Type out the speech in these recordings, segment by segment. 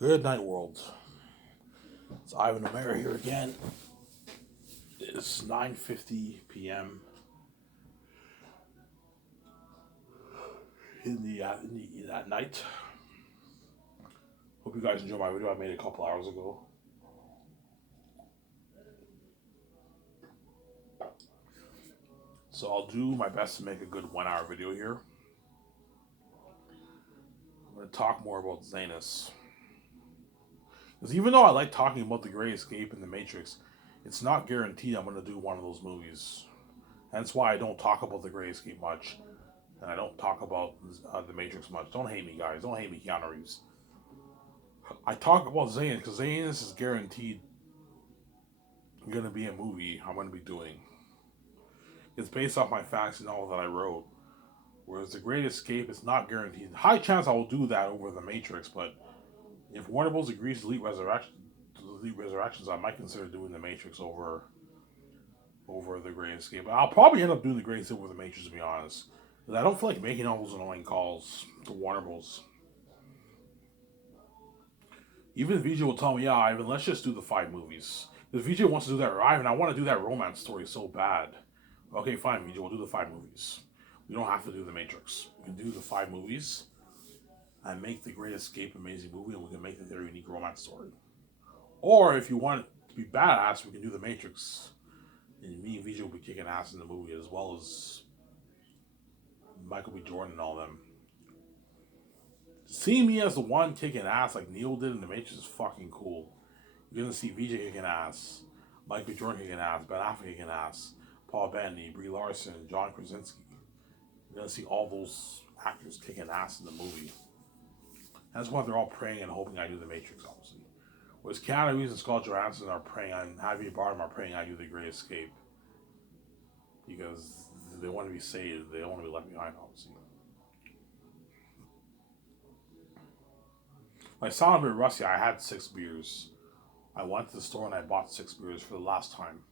Good night, world. It's Ivan the Mayor here again. It's 9:50 p.m. That night. Hope you guys enjoyed my video I made a couple hours ago. So I'll do my best to make a good 1 hour video here. I'm going to talk more about Zanus. Because even though I like talking about The Great Escape and The Matrix, it's not guaranteed I'm going to do one of those movies. That's why I don't talk about The Great Escape much. And I don't talk about The Matrix much. Don't hate me, guys. Don't hate me, Keanu Reeves. I talk about Zanus because Zanus is guaranteed going to be a movie I'm going to be doing. It's based off my fantasy novel that I wrote. Whereas The Great Escape is not guaranteed. High chance I will do that over The Matrix, but if Warner Bros. Agrees to delete Resurrections, I might consider doing The Matrix over The Great Escape. But I'll probably end up doing The Great Escape over The Matrix, to be honest. Because I don't feel like making all those annoying calls to Warner Bros. Even VJ will tell me, yeah, Ivan, let's just do the 5 movies. Because VJ wants to do that, Ivan, I want to do that romance story so bad. Okay, fine, VJ, we'll do the 5 movies. We don't have to do The Matrix. We can do the 5 movies and make The Great Escape an amazing movie, and we can make the very unique romance story. Or if you want it to be badass, we can do The Matrix, and me and VJ will be kicking ass in the movie, as well as Michael B. Jordan and all them. Seeing me as the one kicking ass like Neo did in The Matrix is fucking cool. You're gonna see VJ kicking ass, Michael B. Jordan kicking ass, Ben Affleck kicking ass, Paul Bettany, Brie Larson, John Krasinski. You're gonna see all those actors kicking ass in the movie. That's why they're all praying and hoping I do The Matrix, obviously. Whereas Keanu Reeves and Scarlett Johansson are praying on Javier Bardem are praying I do The Great Escape. Because they want to be saved, they don't want to be left behind, obviously. When I sound a bit rusty, I had 6 beers. I went to the store and I bought 6 beers for the last time.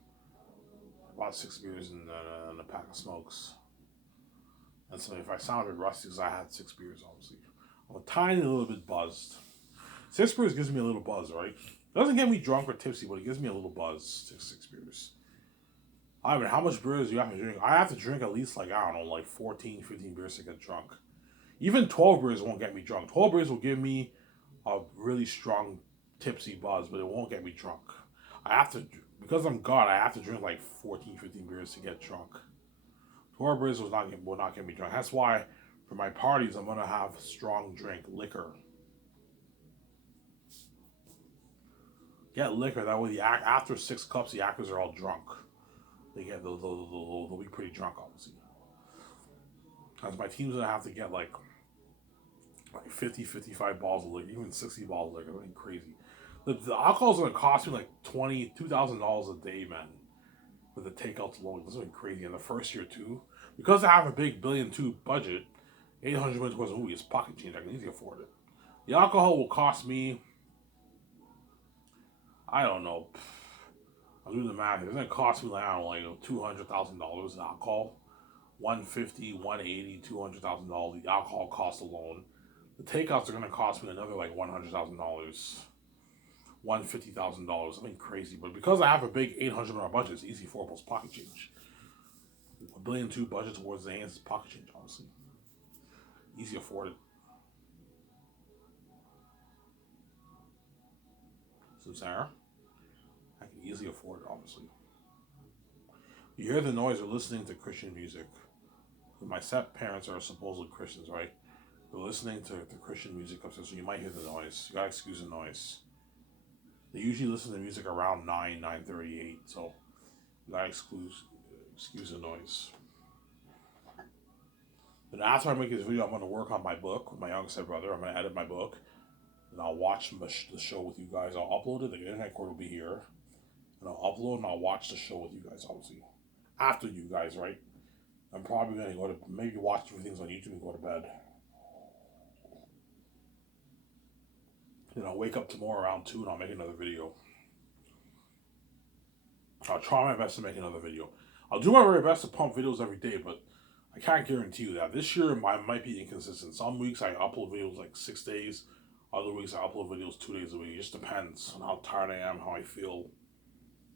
I bought 6 beers and a pack of smokes. And so if I sound a bit rusty, because I had 6 beers, obviously. I'm a tiny little bit buzzed. 6 beers gives me a little buzz, right? It doesn't get me drunk or tipsy, but it gives me a little buzz. 6 beers. I mean, how much beers do you have to drink? I have to drink at least, like, I don't know, like 14, 15 beers to get drunk. Even 12 beers won't get me drunk. 12 beers will give me a really strong tipsy buzz, but it won't get me drunk. I have to, because I'm God, I have to drink like 14, 15 beers to get drunk. 12 beers will not get me drunk. That's why for my parties, I'm going to have strong drink, liquor. Get liquor, that way after 6 cups, the actors are all drunk. They'll be pretty drunk, obviously. Because my team's going to have to get like 50, 55 bottles of liquor, even 60 bottles of liquor. Something crazy. The alcohol's going to cost me like $2,000 a day, man. With the takeouts alone. That's something crazy. In the first year, too. Because I have a big $1.2 billion budget, $800 million towards a movie is pocket change. I can easily afford it. The alcohol will cost me, I don't know. I'll do the math. It's going to cost me like, I don't know, like $200,000 in alcohol. $150,000, $180,000, $200,000. The alcohol cost alone. The takeouts are going to cost me another like $100,000, $150,000, something crazy. But because I have a big $800 million budget, it's easy for us pocket change. $1.2 billion budget towards the hands is pocket change, honestly. Easy afforded. So Sarah, I can easily afford it, obviously. You hear the noise of listening to Christian music. My step parents are supposedly Christians, right? They're listening to Christian music upstairs, so you might hear the noise. You gotta excuse the noise. They usually listen to music around 9:38, so you gotta excuse the noise. Then after I make this video, I'm gonna work on my book with my youngest brother. I'm gonna edit my book, and I'll watch the show with you guys. I'll upload it. The internet cord will be here, and I'll upload and I'll watch the show with you guys, obviously. After you guys, right? I'm probably gonna go to maybe watch a few things on YouTube and go to bed. Then I'll wake up tomorrow around 2 and I'll make another video. I'll try my best to make another video. I'll do my very best to pump videos every day, but I can't guarantee you that. This year I might be inconsistent. Some weeks I upload videos like 6 days. Other weeks I upload videos 2 days a week. It just depends on how tired I am, how I feel.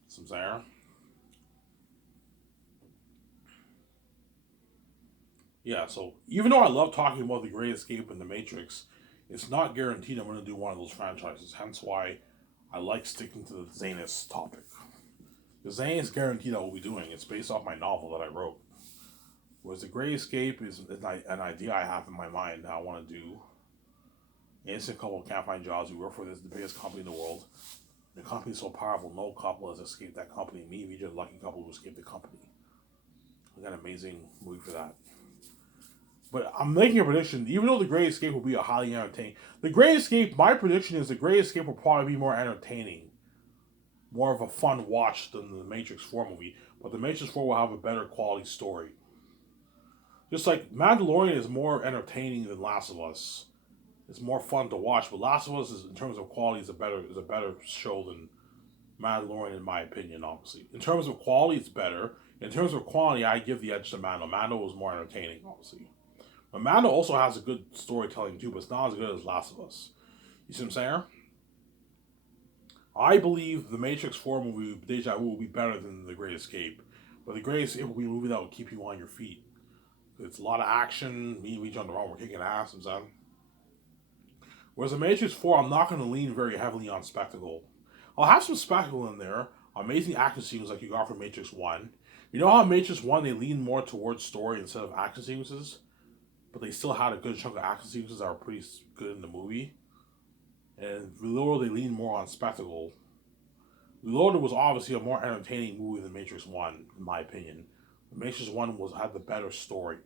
Some there. Yeah, so even though I love talking about The Great Escape and The Matrix, it's not guaranteed I'm going to do one of those franchises. Hence why I like sticking to the Zanus topic. The Zanus guaranteed I will be doing. It's based off my novel that I wrote. Whereas The Great Escape is an idea I have in my mind that I want to do. An innocent couple can't find jobs. We work for the biggest company in the world. The company's so powerful, no couple has escaped that company. Me, we just a lucky couple who escaped the company. We got an amazing movie for that. But I'm making a prediction, even though The Great Escape will be a highly entertaining. The Great Escape, my prediction is The Great Escape will probably be more entertaining. More of a fun watch than the Matrix 4 movie. But the Matrix 4 will have a better quality story. Just like Mandalorian is more entertaining than Last of Us. It's more fun to watch, but Last of Us is, in terms of quality, is a better show than Mandalorian, in my opinion. Obviously, in terms of quality, it's better. In terms of quality, I give the edge to Mando. Mando was more entertaining, obviously. But Mando also has a good storytelling too, but it's not as good as Last of Us. You see what I'm saying? I believe the Matrix 4 movie, Deja Vu, will be better than The Great Escape. But The Great Escape will be a movie that will keep you on your feet. It's a lot of action. Me and John Durant, we're kicking ass and stuff. Whereas The Matrix 4, I'm not going to lean very heavily on spectacle. I'll have some spectacle in there. Amazing action scenes like you got from Matrix 1. You know how Matrix 1, they lean more towards story instead of action sequences? But they still had a good chunk of action sequences that were pretty good in the movie. And Reloaded, they leaned more on spectacle. Reloaded was obviously a more entertaining movie than Matrix 1, in my opinion. Matrix 1 had the better story.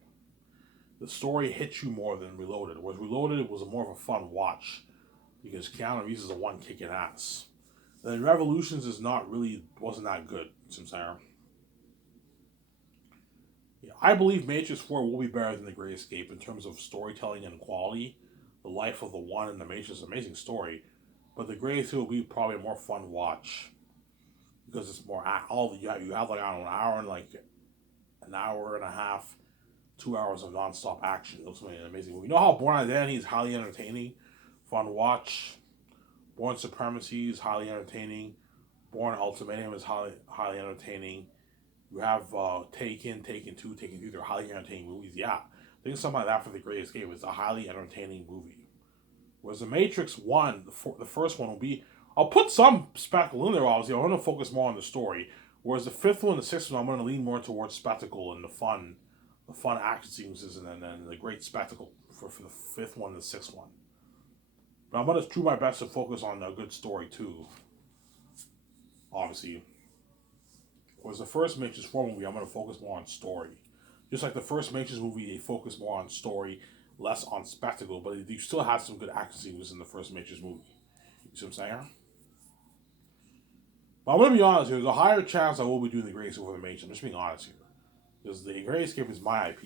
The story hit you more than Reloaded. Whereas Reloaded, it was more of a fun watch. Because Keanu Reeves is the one kicking ass. Then Revolutions wasn't that good, since there. Yeah, I believe Matrix 4 will be better than The Great Escape in terms of storytelling and quality. The life of the one in the Matrix is an amazing story. But The Great Escape will be probably a more fun watch. Because it's more you have like, I don't know, an hour and a half, 2 hours of non-stop action. It looks like an amazing movie. You know how Born Identity is highly entertaining, fun watch. Born Supremacy is highly entertaining. Born Ultimatum is highly entertaining. You have Taken 2, Taken 3. They're highly entertaining movies. Yeah, I think something like that for The Great Escape. It's a highly entertaining movie. Whereas The Matrix 1, the first one will be. I'll put some spectacle in there, obviously. I'm going to focus more on the story. Whereas the fifth one, the sixth one, I'm going to lean more towards spectacle and the fun action sequences, and then the great spectacle for the fifth one and the sixth one. But I'm going to do my best to focus on a good story too. Obviously. Whereas the first Matrix 4 movie, I'm going to focus more on story. Just like the first Matrix movie, they focus more on story, less on spectacle, but you still have some good action sequences in the first Matrix movie. You see what I'm saying? But I'm going to be honest here. There's a higher chance I will be doing The Great Escape over The Matrix. I'm just being honest here. Because The Great Escape is my IP.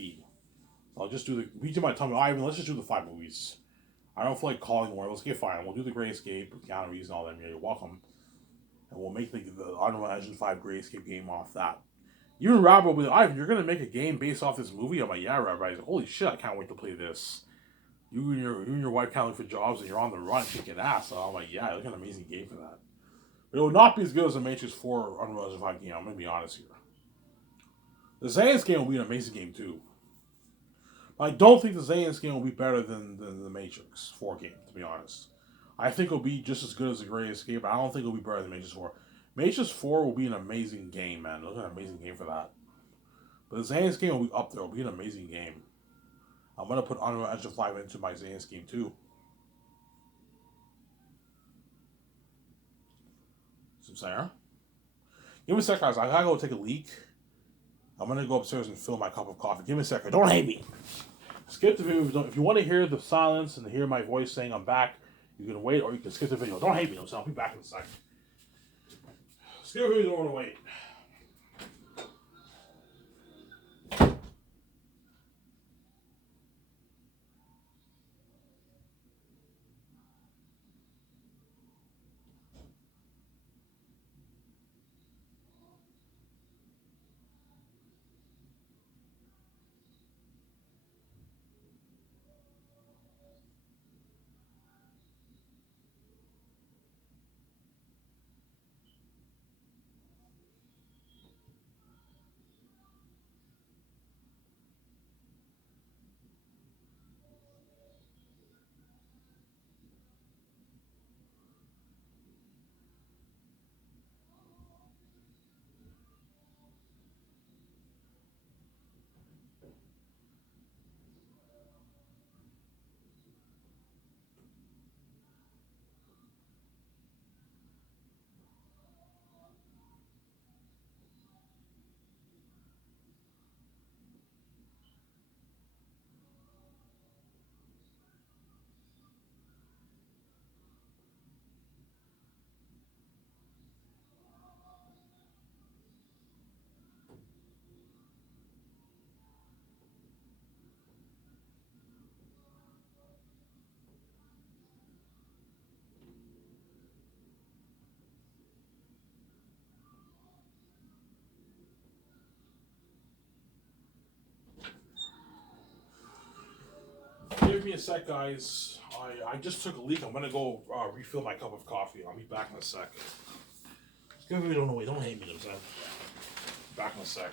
So I'll just do the... BJ might tell me, Ivan, let's just do the 5 movies. I don't feel like calling more. Let's get fine. We'll do The Great Escape with Keanu Reeves and all them. Yeah, you're welcome. And we'll make the Unreal Engine 5 Great Escape game off that. Even Rabbi will be like, Ivan, you're going to make a game based off this movie? I'm like, yeah, Rabbi. He's like, holy shit, I can't wait to play this. You and your wife can't look for jobs and you're on the run kicking ass. So I'm like, yeah, look at an amazing game for that. But it will not be as good as the Matrix 4 Unreal Engine 5 game. I'm going to be honest here. The Zanus game will be an amazing game too. I don't think the Zanus game will be better than the Matrix 4 game, to be honest. I think it'll be just as good as the Great Escape, but I don't think it'll be better than Matrix 4. Matrix 4 will be an amazing game, man. It'll be an amazing game for that. But the Zanus game will be up there. It'll be an amazing game. I'm going to put Unreal Engine 5 into my Zanus game too. Some Sarah? Give me a sec, guys. I gotta go take a leak. I'm gonna go upstairs and fill my cup of coffee. Give me a second. Don't hate me. Skip the video if you want to hear the silence and hear my voice saying I'm back. You can wait, or you can skip the video. Don't hate me. I'll be back in a second. Skip the video. Don't want to wait. give me a sec, guys. I just took a leak. I'm gonna go refill my cup of coffee. I'll be back in a sec. Don't hate me, man. Back in a sec.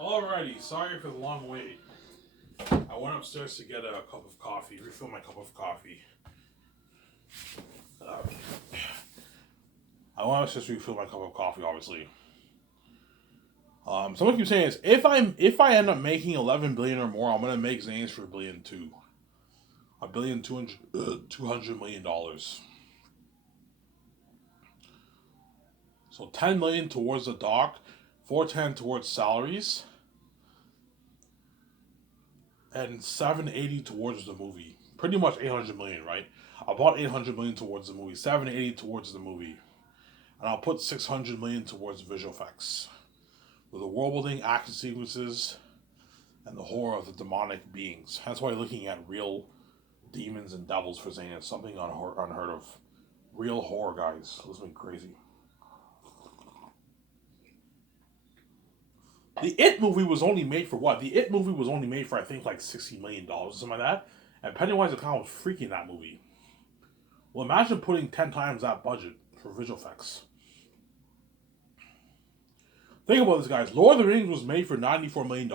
Alrighty, sorry for the long wait. I went upstairs to get a cup of coffee, refill my cup of coffee. I want to just refill my cup of coffee, obviously. Someone keeps saying is if I end up making 11 billion or more, I'm gonna make Zanes for $1,200,000,000. So 10 million towards the dock, 410 towards salaries, and 780 towards the movie. Pretty much 800 million, right? About 800 million towards the movie, 780 towards the movie, and I'll put 600 million towards visual effects, with the world building, action sequences, and the horror of the demonic beings. That's why looking at real demons and devils for Zane is something unheard of. Real horror, guys. This has been crazy. The It movie was only made for what? The It movie was only made for, I think, like $60 million or something like that. And Pennywise the Clown was freaking that movie. Well, imagine putting 10 times that budget for visual effects. Think about this, guys. Lord of the Rings was made for $94 million.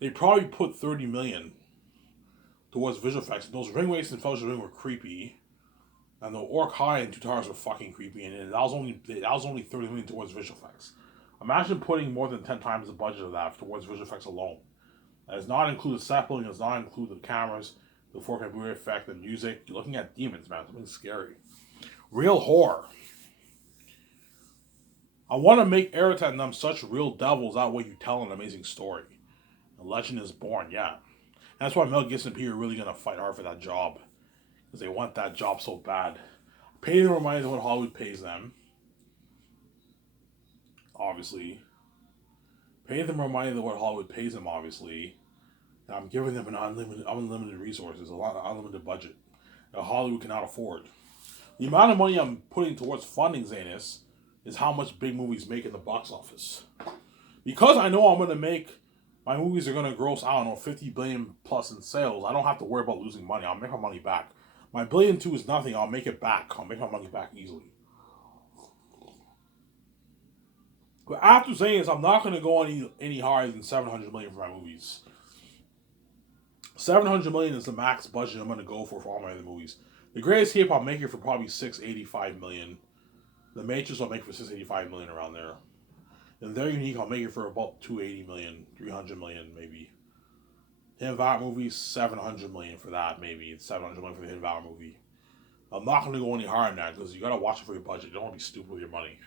They probably put 30 million towards visual effects. And those ring races and Fellowship of the Ring were creepy. And the Orc High and Two Towers were fucking creepy. And that was only 30 million towards visual effects. Imagine putting more than 10 times the budget of that towards visual effects alone. That does not include the set building, does not include the cameras, the 4K Blu-ray effect, the music. You're looking at demons, man. Something scary. Real horror. I want to make Eritat and them such real devils. That way you tell an amazing story. A legend is born, yeah. And that's why Mel Gibson and Peter are really going to fight hard for that job. Because they want that job so bad. Pay them reminds of what Hollywood pays them. Obviously. Pay them reminded of what Hollywood pays them, obviously. And I'm giving them an unlimited resources, a lot of unlimited budget that Hollywood cannot afford. The amount of money I'm putting towards funding Zanus is how much big movies make in the box office. Because I know I'm going to make, my movies are going to gross, I don't know, 50 billion plus in sales, I don't have to worry about losing money. I'll make my money back. My billion two is nothing. I'll make it back. I'll make my money back easily. But after saying this, I'm not going to go any higher than 700 million for my movies. 700 million is the max budget I'm going to go for all my other movies. The Great Escape I'll make it for probably 685 million. The Matrix I'll make for 685 million around there. And They're Unique I'll make it for about 280 million, 300 million maybe. Hidden Valley movie 700 million for that maybe. It's 700 million for the Hidden Valley movie. I'm not going to go any higher than that because you got to watch it for your budget. You don't want to be stupid with your money.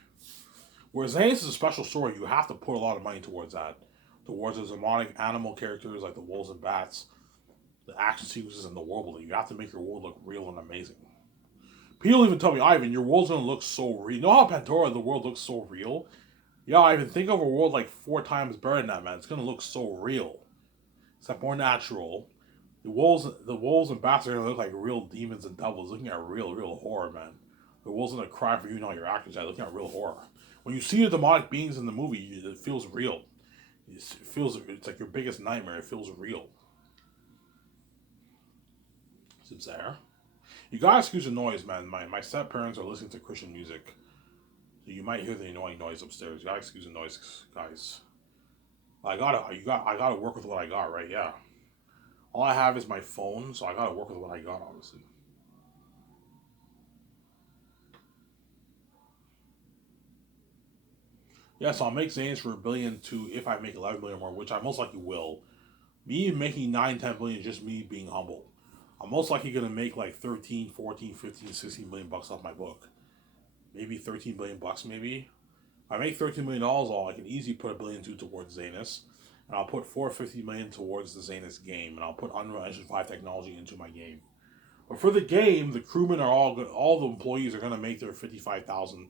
Whereas Zanus is a special story, you have to put a lot of money towards that. Towards those demonic animal characters like the wolves and bats, the action sequences, and the world building. You have to make your world look real and amazing. People even tell me, Ivan, your world's gonna look so real. You know how Pandora, the world looks so real? Yeah, Ivan, think of a world like 4 times better than that, man. It's gonna look so real. Except more natural. The wolves and bats are gonna look like real demons and devils, looking at real horror, man. The wolves gonna cry for you and all your actors are looking at real horror. When you see the demonic beings in the movie, it feels real. It's like your biggest nightmare. It feels real. It's there. You gotta excuse the noise, man. My step parents are listening to Christian music, so you might hear the annoying noise upstairs. You gotta excuse the noise, guys. I gotta work with what I got, right? Yeah. All I have is my phone, so I gotta work with what I got, obviously. Yeah, so I'll make Zanes for 1 billion too if I make 11 billion more, which I most likely will. Me making 9, 10 billion is just me being humble. I'm most likely gonna make like 13, 14, 15, 16 million bucks off my book. Maybe 13 billion bucks, maybe. If I make $13 million all, I can easily put 1 billion two towards Zanus. And I'll put 450 million towards the Zanus game. And I'll put Unreal Engine 5 technology into my game. But for the game, the crewmen are all good. All the employees are gonna make their 55,000,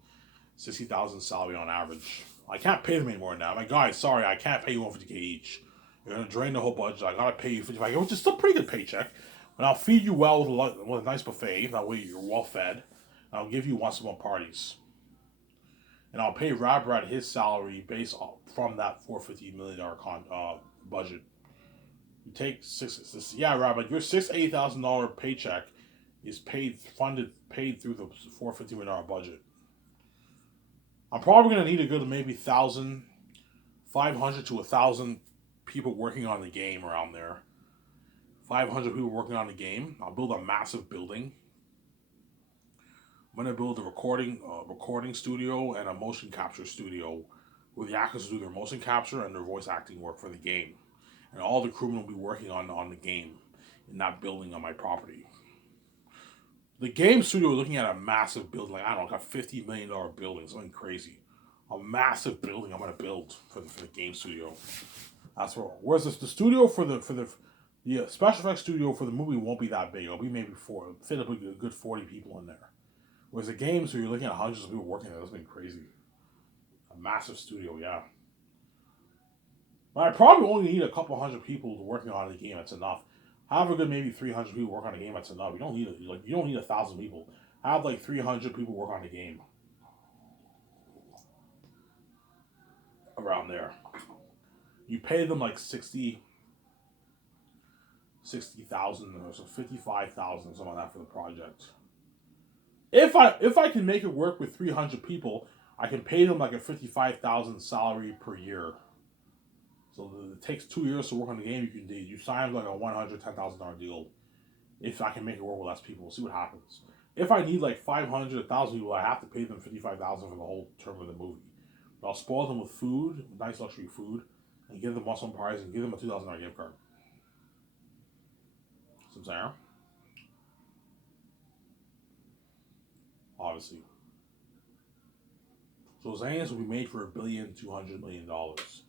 60,000 salary on average. I can't pay them any more now. My guys, sorry, I can't pay you 150K each. You're gonna drain the whole budget. I gotta pay you 55K, which is still a pretty good paycheck. And I'll feed you well with a nice buffet. That way you're well fed. And I'll give you once a month parties. And I'll pay Rabrat his salary based from that $450 million budget. You take Rabrat, your $6,000, 8,000 paycheck is paid through the $450 million budget. I'm probably gonna need a good maybe 1,500 to 1,000 people working on the game around there. 500 people working on the game. I'll build a massive building. I'm gonna build a recording studio and a motion capture studio where the actors do their motion capture and their voice acting work for the game, and all the crewmen will be working on the game in that building on my property. The game studio is looking at a massive building, like I don't know, like a $50 million building, something crazy. A massive building I'm gonna build for the game studio. That's where. Whereas the studio for the special effects studio for the movie won't be that big. It'll be maybe fit up a good 40 people in there. Whereas the game, so you're looking at hundreds of people working there. That's been crazy. A massive studio, yeah. But I probably only need a couple hundred people working on the game. That's enough. Have a good maybe 300 people work on the game. That's enough. You don't need 1,000 people. Have like 300 people work on the game. Around there. You pay them like 60,000 or so, 55,000 something like that for the project. If I can make it work with 300 people, I can pay them like a 55,000 salary per year. So it takes 2 years to work on the game. You sign like a $110,000 deal. If I can make it work with less people, we'll see what happens. If I need like 500, 1,000 people, I have to pay them 55,000 for the whole term of the movie. But I'll spoil them with food, nice luxury food, and give them muscle parties and give them a $2,000 gift card. Some Sarah. Obviously. So Zanus will be made for $1,200,000,000.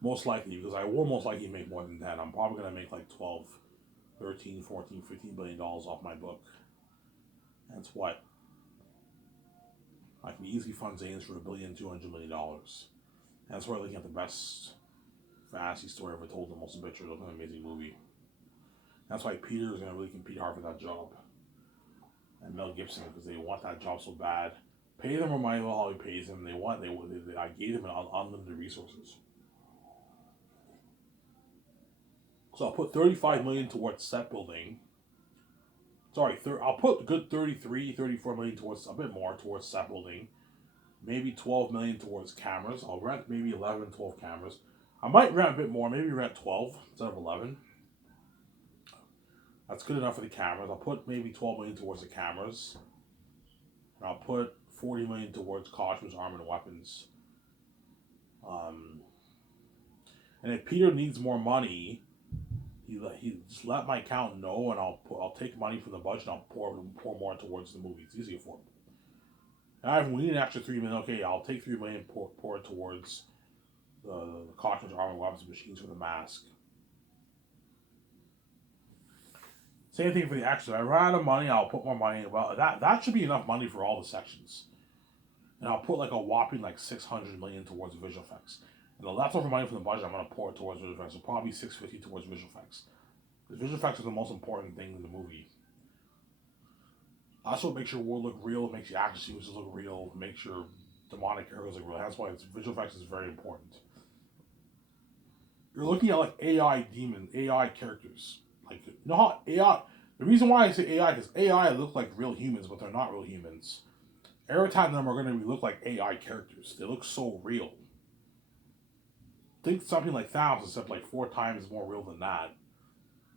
Most likely, because I will most likely make more than that. I'm probably going to make like 12, 13, 14, $15 billion off my book. That's what I can easily fund Zanus for $1,200,000,000. That's why I'm looking at the best fantasy story ever told, the most pictures of an amazing movie. That's why Peter is going to really compete hard for that job. And Mel Gibson, because they want that job so bad. Pay them what Michael Holly pays them. I gave them unlimited resources. So I'll put $35 million towards set building, Sorry, I'll put a good 33, 34 million towards, a bit more towards set building. Maybe 12 million towards cameras. I'll rent maybe 11, 12 cameras. I might rent a bit more, maybe rent 12 instead of 11. That's good enough for the cameras. I'll put maybe 12 million towards the cameras. And I'll put 40 million towards costumes, armor, and weapons. Um, and if Peter needs more money, he just let my account know, and I'll take money from the budget and I'll pour more towards the movie. It's easier for him. Now, if we need an extra 3 million, okay, I'll take 3 million, pour it towards the costumes, armor, weapons, machines for the mask. Same thing for the extras. I run out of money, I'll put more money. Well, that should be enough money for all the sections. And I'll put like a whopping like 600 million towards visual effects. And the leftover money from the budget, I'm gonna pour it towards visual effects. So probably 650 towards visual effects. Because visual effects are the most important thing in the movie. That's what makes your world look real. It makes your action sequences look real. It makes your demonic characters look real. That's why visual effects is very important. You're looking at like AI characters. Like, you know how AI. The reason why I say AI is AI look like real humans, but they're not real humans. Aratat and them are going to look like AI characters. They look so real. Think something like Thanos, except like 4 times more real than that.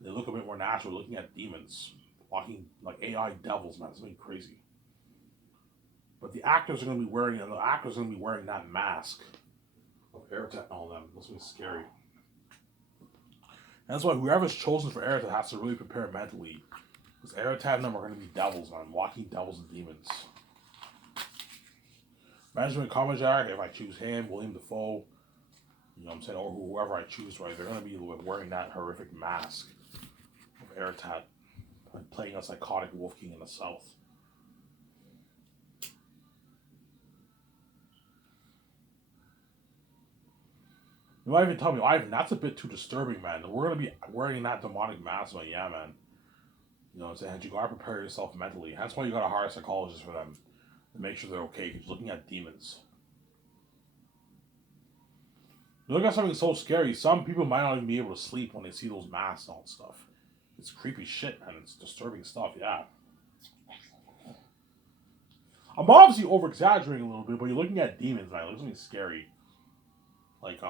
They look a bit more natural. Looking at demons, walking like AI devils, man, it's something crazy. But the actors are going to be wearing, that mask of Aratat and all them. That's going to be scary. And that's why whoever's chosen for Aratat has to really prepare mentally. Because Aratat and them are going to be devils, man. Walking devils and demons. Benjamin Commajack, if I choose him, William Dafoe, you know what I'm saying, or whoever I choose, right, they're going to be wearing that horrific mask of Aratat, like playing a psychotic Wolf King in the South. You might even tell me, Ivan, that's a bit too disturbing, man. We're going to be wearing that demonic mask, but yeah, man. You know what I'm saying? You got to prepare yourself mentally. That's why you got to hire a psychologist for them. To make sure they're okay, because you're looking at demons. You look at something so scary, some people might not even be able to sleep when they see those masks and all that stuff. It's creepy shit, man. It's disturbing stuff, yeah. I'm obviously over exaggerating a little bit, but you're looking at demons, man. It looks something scary. Like,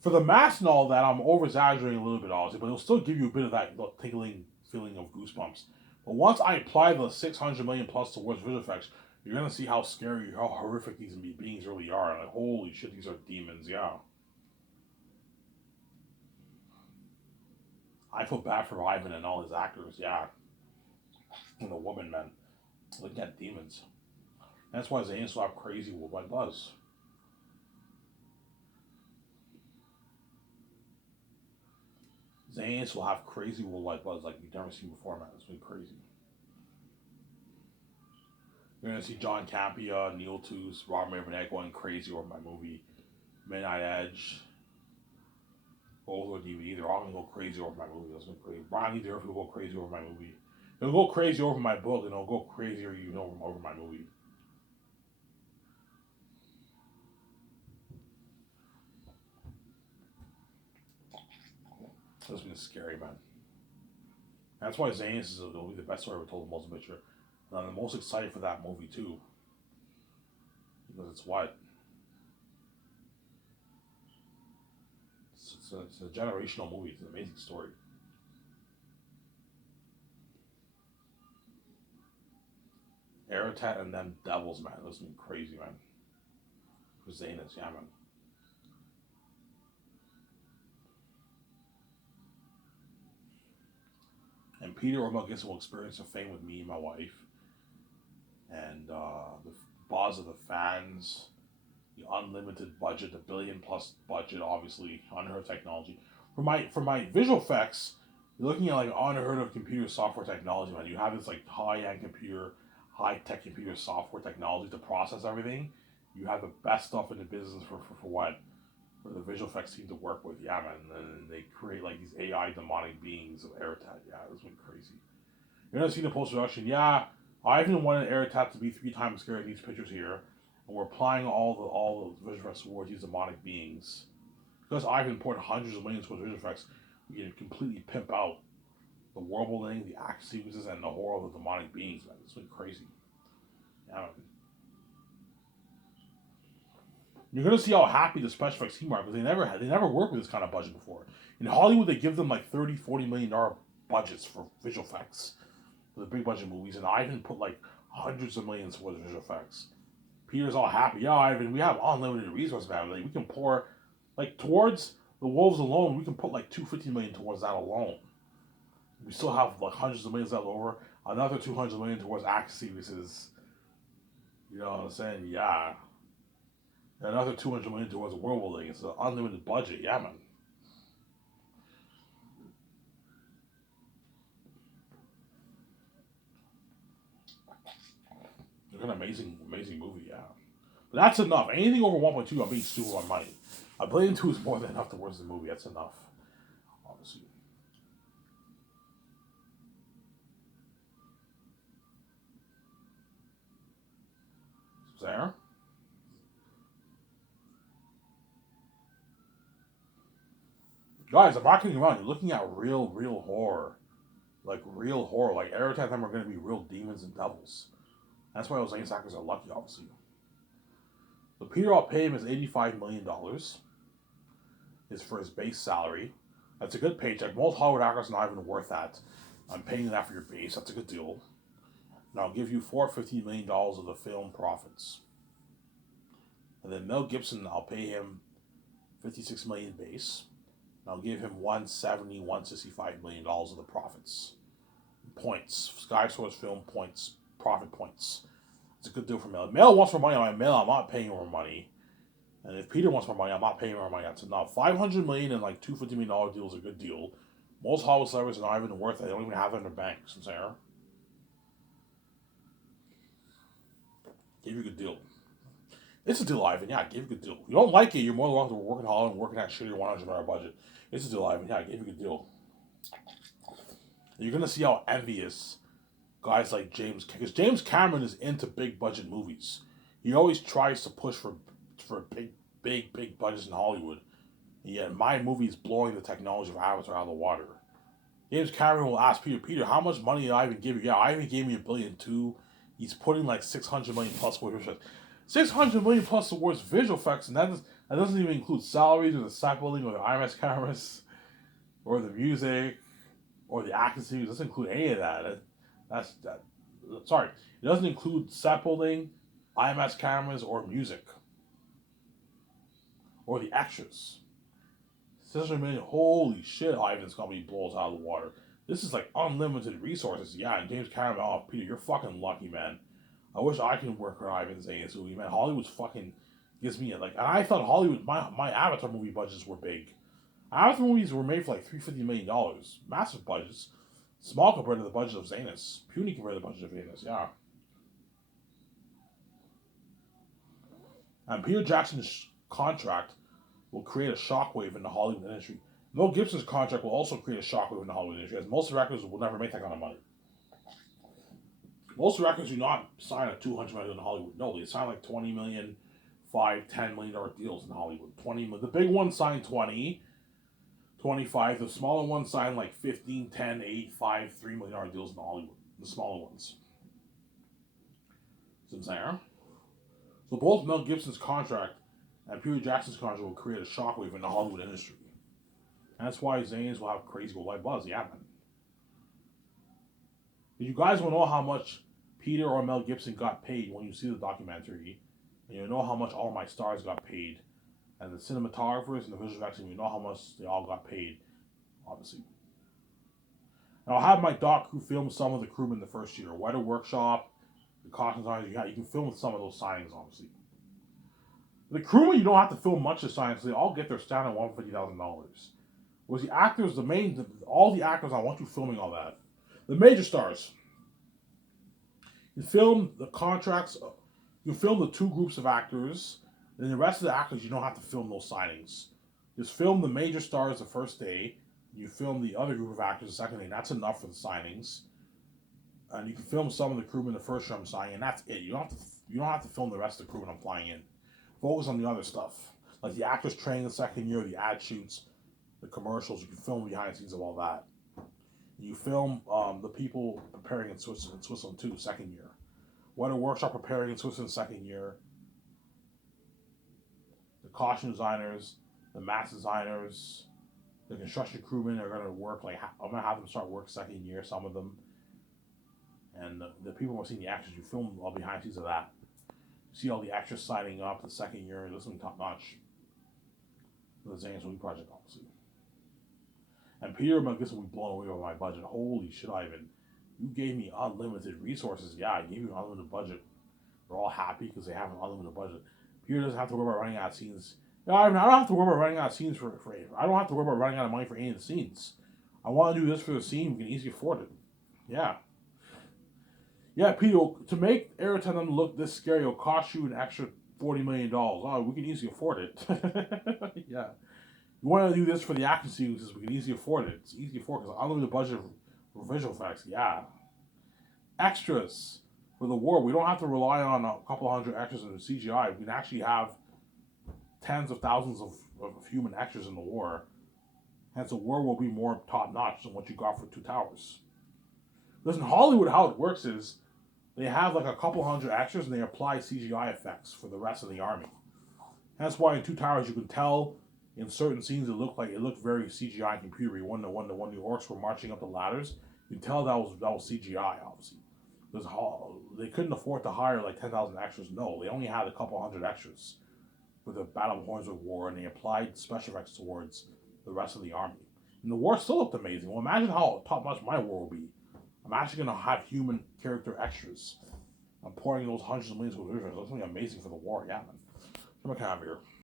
for the mask and all that, I'm over exaggerating a little bit, obviously, but it'll still give you a bit of that tingling feeling of goosebumps. But once I apply the 600 million plus towards visual effects, you're gonna see how scary, how horrific these beings really are. Like, holy shit, these are demons, yeah. I feel bad for Ivan and all his actors, yeah. And the woman, man. Looking at demons. That's why Zayn will have crazy worldwide buzz. Zayn will have crazy worldwide buzz like you've never seen before, man. It's been crazy. You're gonna see John Campea, Neil Tooth, Robert Burnett going crazy over my movie. Midnight Edge. Both DVD. They're all gonna go crazy over my movie. That's been crazy. Ronnie Durf will go crazy over my movie. They'll go crazy over my book, and they'll go crazier even over my movie. That's been scary, man. That's why Zayn is the best story ever told in motion picture. And I'm the most excited for that movie too. Because it's what? It's a generational movie. It's an amazing story. Aratat and them devils, man. That's been crazy, man. For Zanus, yeah, man. And Peter Ormel will experience a fame with me and my wife. And the buzz of the fans, the unlimited budget, the billion plus budget, obviously, unheard of technology. For my visual effects, you're looking at like unheard of computer software technology, man. You have this like high-end computer, high-tech computer software technology to process everything. You have the best stuff in the business for what? For the visual effects team to work with, yeah, man. And they create like these AI demonic beings of Aratat. Yeah, it's been crazy. You're gonna see the post production. Yeah, I even wanted Aratat to be 3 times scary in these pictures here, and we're applying all the visual effects towards these demonic beings. Because Ivan poured hundreds of millions towards visual effects, we can completely pimp out the world building, the action sequences, and the horror of the demonic beings, man. It's been crazy. Yeah, man. You're gonna see how happy the special effects team are because they never worked with this kind of budget before. In Hollywood, they give them like $30-40 million budgets for visual effects for the big budget movies, and Ivan put like hundreds of millions for the visual effects. Peter's all happy. Yeah, Ivan, we have unlimited resources, man. Like, we can pour like towards the wolves alone. We can put like $250 million towards that alone. We still have like hundreds of millions left over. Another $200 million towards action sequences. You know what I'm saying? Yeah. And another $200 million towards world building. It's an unlimited budget. Yeah, man. It's an amazing movie. Yeah. But that's enough. Anything over 1.2, I'm being stupid on money. A billion two is more than enough towards the movie. That's enough. Obviously. There. Guys, I'm not kidding around. You're looking at real horror. Like real horror. Like every time are going to be real demons and devils. That's why those Zane's actors are lucky, obviously. The Peter I'll pay him is $85 million. Is for his base salary. That's a good paycheck. Most Hollywood actors are not even worth that. I'm paying that for your base. That's a good deal. And I'll give you $450 million of the film profits. And then Mel Gibson, I'll pay him $56 million base. And I'll give him $165 million of the profits. Points. Sky Source film points. Profit points. It's a good deal for Mel. If Mel wants more money on my Mel, I'm not paying more money. And if Peter wants more money, I'm not paying more money. That's enough. $500 million and like $250 million deal is a good deal. Most Hollywood celebrities are not even worth it. They don't even have it in their banks. I'm saying, give you a good deal. It's a deal, Ivan. Yeah, give you a good deal. If you don't like it, you're more than welcome to work in Hollywood and working that shitty $100 budget. It's a deal, Ivan. Yeah, give you a good deal. You're gonna see how envious guys like James, because James Cameron is into big budget movies. He always tries to push for big budgets in Hollywood. And yet my movie is blowing the technology of Avatar out of the water. James Cameron will ask Peter, how much money did Ivan give you? Yeah, Ivan gave me $1 billion too. He's putting like $600 million plus towards visual effects. $600 million plus towards visual effects, and that doesn't even include salaries or the set building or the IMAX cameras or the music or the acting series. It doesn't include any of that. Sorry, it doesn't include set building, IMAX cameras, or music, or the extras. $600 million, holy shit! Ivan's company blows out of the water. This is like unlimited resources. Yeah, and James Cameron, oh Peter, you're fucking lucky, man. I wish I can work with Ivan Zane's movie, man. Hollywood's fucking gives me like, and I thought Hollywood, my Avatar movie budgets were big. Avatar movies were made for like $350 million, massive budgets. Small compared to the budget of Zanus. Puny compared to the budget of Zanus, yeah. And Peter Jackson's contract will create a shockwave in the Hollywood industry. Mel Gibson's contract will also create a shockwave in the Hollywood industry, as most directors will never make that kind of money. Most directors do not sign a $200 million in Hollywood. No, they sign like $20 million, $5, $10 million deals in Hollywood. The big ones sign 20, 25. The smaller ones sign like 15, 10, 8, 5, $3 million deals in Hollywood. The smaller ones. See what I'm saying? So both Mel Gibson's contract and Peter Jackson's contract will create a shockwave in the Hollywood industry. And that's why Zane's will have crazy worldwide buzz. Yeah, man. You guys will know how much Peter or Mel Gibson got paid when you see the documentary. And you'll know how much all my stars got paid. And the cinematographers and the visual effects, you know how much they all got paid, obviously. And I'll have my doc crew film some of the crewmen the first year. Weather Workshop, the costume designers, you can film with some of those signings, obviously. The crewmen, you don't have to film much of signings, so they all get their standard $150,000. Whereas the actors, all the actors, I want you filming all that. The major stars. You film the contracts, you film the two groups of actors, and the rest of the actors, you don't have to film those signings. Just film the major stars the first day, you film the other group of actors the second day, and that's enough for the signings. And you can film some of the crewmen the first year I'm signing, and that's it. You don't have to film the rest of the crewmen I'm flying in. Focus on the other stuff. Like the actors training the second year, the ad shoots, the commercials, you can film behind the scenes of all that. You film the people preparing in Switzerland too, second year. What a workshop preparing in Switzerland second year. The costume designers, the mask designers, the construction crewmen are gonna work like I'm gonna have them start work second year. Some of them, and the people who are seeing the actors, you film all behind the scenes of that. You see all the actors signing up the second year. This one top notch. The Zane's movie project, obviously. And Peter, I guess, will be blown away by my budget. Holy shit, Ivan! You gave me unlimited resources. Yeah, I gave you an unlimited budget. They're all happy because they have an unlimited budget. Peter doesn't have to worry about running out of scenes. Yeah, I don't have to worry about running out of scenes for I don't have to worry about running out of money for any of the scenes. I want to do this for the scene. We can easily afford it. Yeah. Yeah, Peter, to make Era 10 look this scary, it'll cost you an extra $40 million. Oh, we can easily afford it. Yeah. You want to do this for the action sequences, we can easily afford it. It's easy to afford because unlimited budget for visual effects. Yeah. Extras for the war. We don't have to rely on a couple hundred extras in the CGI. We can actually have tens of thousands of human extras in the war. Hence, the war will be more top notch than what you got for Two Towers. Listen, Hollywood, how it works is they have like a couple hundred extras and they apply CGI effects for the rest of the army. That's why in Two Towers you can tell in certain scenes it looked very CGI and computery. When the orcs were marching up the ladders, you can tell that was CGI, obviously. Because they couldn't afford to hire like 10,000 extras. No, they only had a couple hundred extras for the Battle of Hornswoggle War, and they applied special effects towards the rest of the army. And the war still looked amazing. Well, imagine how top notch my war will be. I'm actually going to have human character extras. I'm pouring those hundreds of millions of visuals. That's going to be amazing for the war. Yeah, man. Come on, here.